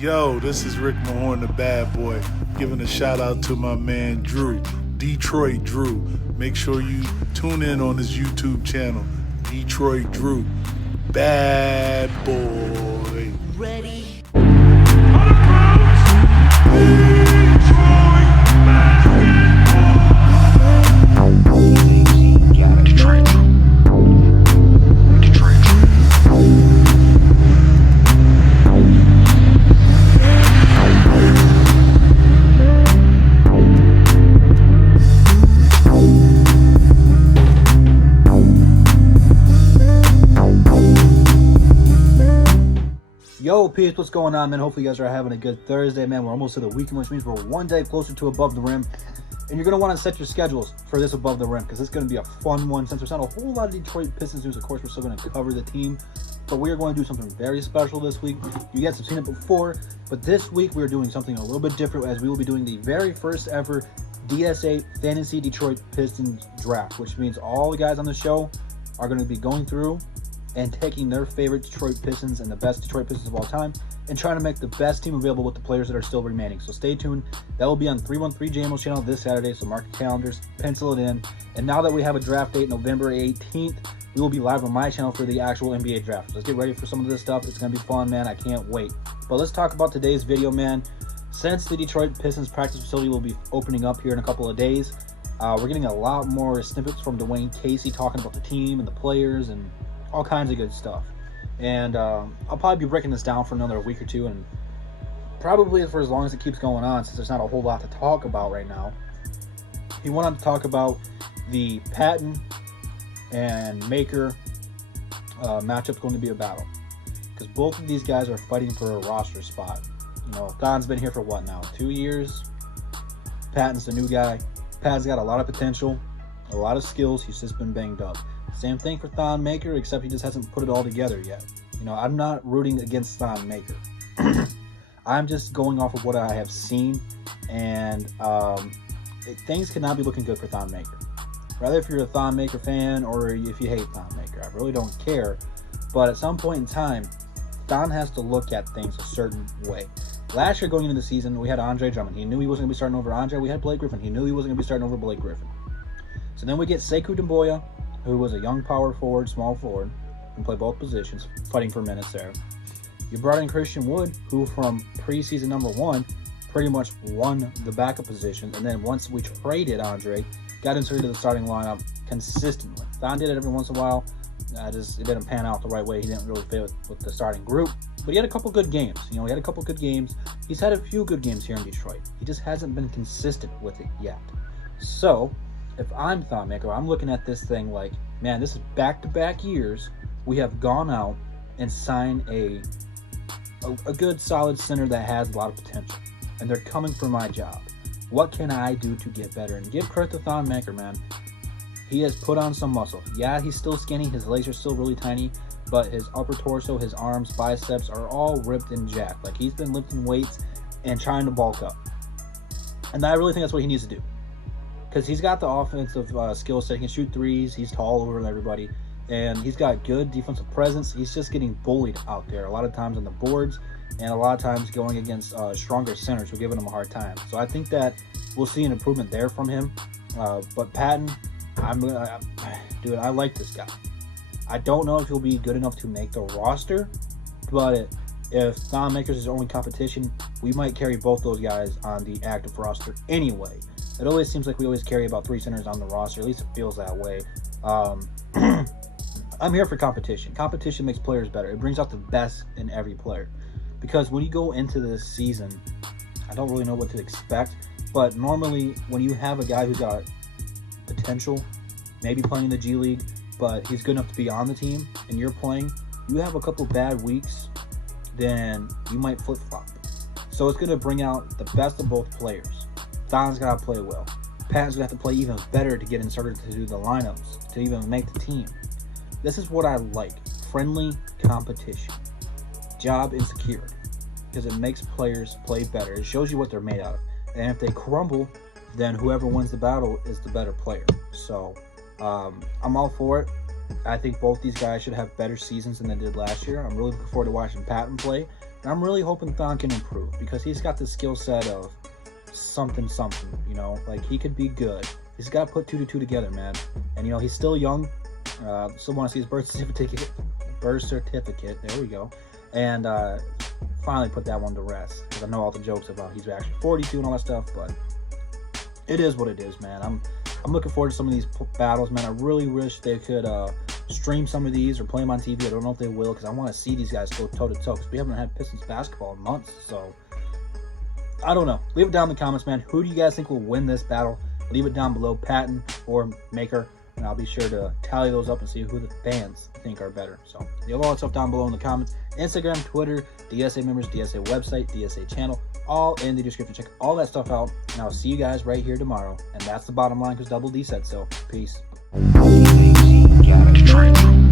Yo, this is Rick Mahorn, the bad boy, giving a shout out to my man Drew, Detroit Drew. Make sure you tune in on his YouTube channel, Detroit Drew. Bad boy. Ready. Yo, peeps, what's going on, man? Hopefully you guys are having a good Thursday, man. We're almost to the weekend, which means we're one day closer to Above the Rim. And you're going to want to set your schedules for this Above the Rim because it's going to be a fun one. Since there's not a whole lot of Detroit Pistons news, of course, we're still going to cover the team. But we are going to do something very special this week. You guys have seen it before, but this week we're doing something a little bit different as we will be doing the very first ever DSA Fantasy Detroit Pistons draft, which means all the guys on the show are going to be going through and taking their favorite Detroit Pistons and the best Detroit Pistons of all time and trying to make the best team available with the players that are still remaining. So stay tuned. That will be on 313 JMO's channel this Saturday, so mark your calendars, pencil it in. And now that we have a draft date, November 18th, we will be live on my channel for the actual NBA draft. So let's get ready for some of this stuff. It's going to be fun, man. I can't wait. But let's talk about today's video, man. Since the Detroit Pistons practice facility will be opening up here in a couple of days, we're getting a lot more snippets from Dwane Casey talking about the team and the players and all kinds of good stuff. And I'll probably be breaking this down for another week or two, and probably for as long as it keeps going on, since there's not a whole lot to talk about right now. He went on to talk about the Patton and Maker matchup's going to be a battle, because both of these guys are fighting for a roster spot. You know, Thon's been here for what now, 2 years? Patton's the new guy. Patton's got a lot of potential, a lot of skills. He's just been banged up. Same thing for Thon Maker, except he just hasn't put it all together yet. You know, I'm not rooting against Thon Maker. I'm just going off of what I have seen, and things cannot be looking good for Thon Maker. Rather if you're a Thon Maker fan or if you hate Thon Maker, I really don't care. But at some point in time, Thon has to look at things a certain way. Last year going into the season, we had Andre Drummond. He knew he wasn't going to be starting over Andre. We had Blake Griffin. He knew he wasn't going to be starting over Blake Griffin. So then we get Sekou Doumbouya, who was a young power forward, small forward, can play both positions, fighting for minutes there. You brought in Christian Wood, who from preseason number 1 pretty much won the backup position, and then once we traded Andre, got inserted to the starting lineup consistently. Thon did it every once in a while. It didn't pan out the right way. He didn't really fit with the starting group, but he had a couple good games. You know, he had a couple good games. He's had a few good games here in Detroit. He just hasn't been consistent with it yet. So if I'm Thon Maker, I'm looking at this thing like, man, this is back-to-back years. We have gone out and signed a good, solid center that has a lot of potential, and they're coming for my job. What can I do to get better? And give credit to Thon Maker, man. He has put on some muscle. Yeah, he's still skinny. His legs are still really tiny, but his upper torso, his arms, biceps are all ripped and jacked. Like, he's been lifting weights and trying to bulk up. And I really think that's what he needs to do, because he's got the offensive skill set. He can shoot threes. He's tall over everybody, and he's got good defensive presence. He's just getting bullied out there a lot of times on the boards, and a lot of times going against stronger centers who are giving him a hard time. So I think that we'll see an improvement there from him. But Patton, dude, I like this guy. I don't know if he'll be good enough to make the roster, but if Thon Maker's his only competition, we might carry both those guys on the active roster anyway. It always seems like we always carry about 3 centers on the roster. At least it feels that way. I'm here for competition. Competition makes players better. It brings out the best in every player. Because when you go into this season, I don't really know what to expect. But normally, when you have a guy who's got potential, maybe playing in the G League, but he's good enough to be on the team, and you're playing, you have a couple bad weeks, then you might flip-flop. So it's going to bring out the best of both players. Thon's got to play well. Patton's going to have to play even better to get inserted to do the lineups, to even make the team. This is what I like. Friendly competition. Job insecurity. Because it makes players play better. It shows you what they're made out of. And if they crumble, then whoever wins the battle is the better player. So I'm all for it. I think both these guys should have better seasons than they did last year. I'm really looking forward to watching Patton play. And I'm really hoping Thon can improve because he's got the skill set of something, you know, like he could be good. He's got to put 2 to 2 together, man. And, you know, he's still young. Still want to see his birth certificate. There we go. And finally put that one to rest. Because I know all the jokes about he's actually 42 and all that stuff, but it is what it is, man. I'm looking forward to some of these battles, man. I really wish they could stream some of these or play them on TV. I don't know if they will because I want to see these guys go toe-to-toe because we haven't had Pistons basketball in months. So, I don't know. Leave it down in the comments, man. Who do you guys think will win this battle? Leave it down below, Patton or Maker, and I'll be sure to tally those up and see who the fans think are better. So, leave all that stuff down below in the comments. Instagram, Twitter, DSA members, DSA website, DSA channel, all in the description. Check all that stuff out, and I'll see you guys right here tomorrow. And that's the bottom line because Double D said so. Peace. Gotta try.